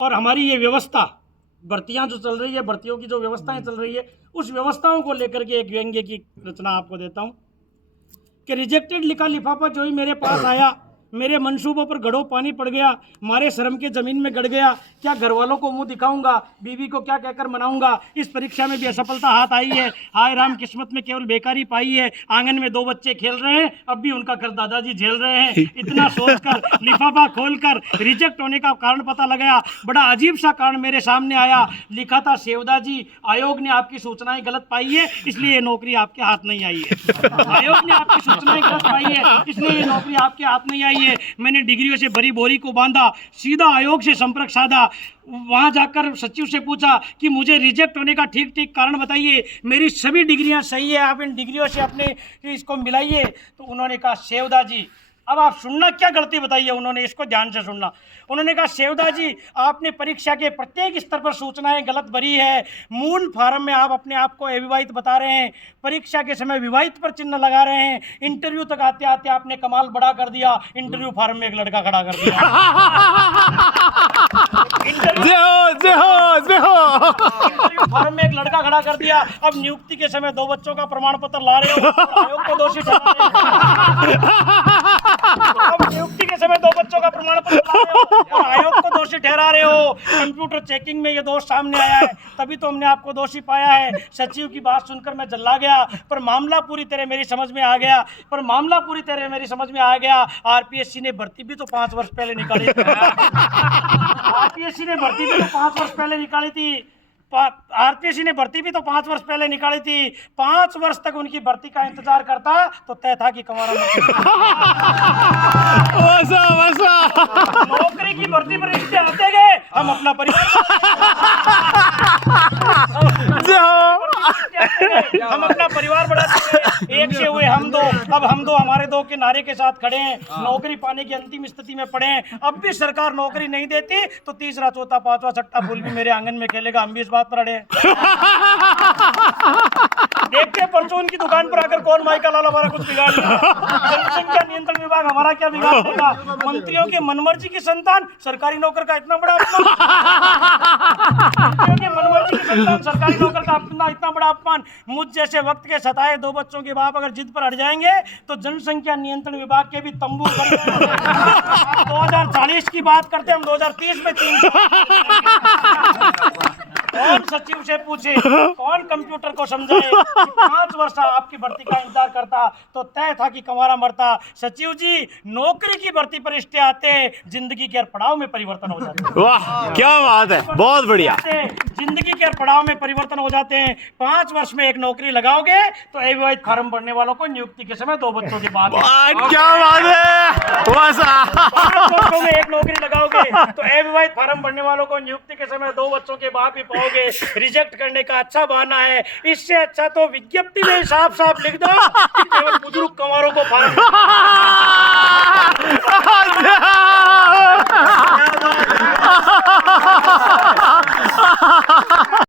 और हमारी ये व्यवस्था, भर्तियां जो चल रही है, भर्तियों की जो व्यवस्थाएं चल रही है, उस व्यवस्थाओं को लेकर के एक व्यंग्य की रचना आपको देता हूं कि रिजेक्टेड लिखा लिफाफा जो ही मेरे पास आया, मेरे मंसूबों पर घड़ों पानी पड़ गया, मारे शर्म के जमीन में गड़ गया। क्या घर वालों को मुंह दिखाऊंगा, बीवी को क्या कहकर मनाऊंगा। इस परीक्षा में भी असफलता हाथ आई है, हाय राम किस्मत में केवल बेकारी पाई है। आंगन में 2 बच्चे खेल रहे हैं, अब भी उनका घर दादाजी झेल रहे हैं। इतना सोचकर लिफाफा खोलकर रिजेक्ट होने का कारण पता लगाया, बड़ा अजीब सा कारण मेरे सामने आया। लिखा था, सेवदा जी आयोग ने आपकी सूचनाएं गलत पाई है, इसलिए ये नौकरी आपके हाथ नहीं आई है। आयोग ने आपकी सूचनाएं गलत पाई है, इसलिए ये नौकरी आपके हाथ नहीं आई है। मैंने डिग्रियों से भरी बोरी को बांधा, सीधा आयोग से संपर्क साधा। वहां जाकर सचिव से पूछा कि मुझे रिजेक्ट होने का ठीक ठीक कारण बताइए, मेरी सभी डिग्रियां सही है, आप इन डिग्रियों से अपने इसको मिलाइए। तो उन्होंने कहा, सेवदा जी अब आप सुनना, क्या गलती बताई है उन्होंने, इसको ध्यान से सुनना। उन्होंने कहा, सेवदा जी आपने परीक्षा के प्रत्येक स्तर पर सूचनाएं गलत भरी है। मूल फार्म में आप अपने आप को अविवाहित बता रहे हैं, परीक्षा के समय विवाहित पर चिन्ह लगा रहे हैं। इंटरव्यू तक आते आते आपने कमाल बड़ा कर दिया, इंटरव्यू फार्म में एक लड़का खड़ा कर दिया। इंटरव्यू फार्म में एक लड़का खड़ा कर दिया। अब नियुक्ति के समय 2 बच्चों का प्रमाण पत्र ला रहे हो, आयोग को दोषी ठहरा रहे हो। अब नियुक्ति के समय 2 बच्चों का प्रमाण पत्र ला रहे हो और आयोग को दोषी ठहरा रहे हो। कंप्यूटर चेकिंग में ये दोष सामने आया है, तभी तो हमने आपको दोषी पाया है। सचिव की बात सुनकर मैं जल्ला गया, पर मामला पूरी तरह मेरी समझ में आ गया। आरपीएससी ने भर्ती भी तो 5 वर्ष पहले निकाली थी। आरपीएससी ने भर्ती भी तो 5 वर्ष पहले निकाली थी। 5 वर्ष तक उनकी भर्ती का इंतजार करता तो तय था कि कमारा नौकरी की भर्ती पर रिश्ते आते गए, हम अपना परिवार बढ़ाते गए। एक से हुए हम दो, अब हम दो हमारे दो के नारे के साथ खड़े हैं। नौकरी पाने की अंतिम स्थिति में पड़े हैं। अब भी सरकार नौकरी नहीं देती तो 3रा, 4था, 5वां, 6ठा फूल भी मेरे आंगन में खेलेगा, हम भी इस बात पर अड़े हैं। देखते हैं परचून की दुकान पर आकर कौन माइका लाल हमारा कुछ बिगाड़ देगा। जनसंख्या नियंत्रण विभाग हमारा क्या बिगाड़ देगा। मंत्रियों के मनमर्जी की संतान सरकारी नौकर का इतना बड़ा इतना बड़ा अपमान। मुझ जैसे वक्त के सताए 2 बच्चों के बाप अगर जिद पर अड़ जाएंगे तो जनसंख्या नियंत्रण विभाग के भी तंबू कर 2040 की बात करते हम 2030 में 300। कौन सचिव से पूछे, कौन कंप्यूटर को समझाए कि 5 वर्ष आपकी भर्ती का इंतजार करता तो तय था कि कमारा मरता। सचिव जी नौकरी की भर्ती पर रिश्ते आते, जिंदगी के हर पड़ाव में परिवर्तन हो जाते हैं। वाह क्या बात है, बहुत बढ़िया। जिंदगी के हर पड़ाव में परिवर्तन हो जाते हैं। 5 वर्ष में एक नौकरी लगाओगे तो अविवाहित फार्म भरने वालों को नियुक्ति के समय 2 बच्चों के बाद क्या बात है। 5 वर्षों में एक नौकरी लगाओगे तो अविवाहित फार्म भरने वालों को नियुक्ति के समय 2 बच्चों के बाप ही पाओगे। रिजेक्ट करने का अच्छा बहाना है, इससे अच्छा तो विज्ञप्ति में साफ साफ लिख दो कि केवल बुजुर्ग कंवारों को फार्म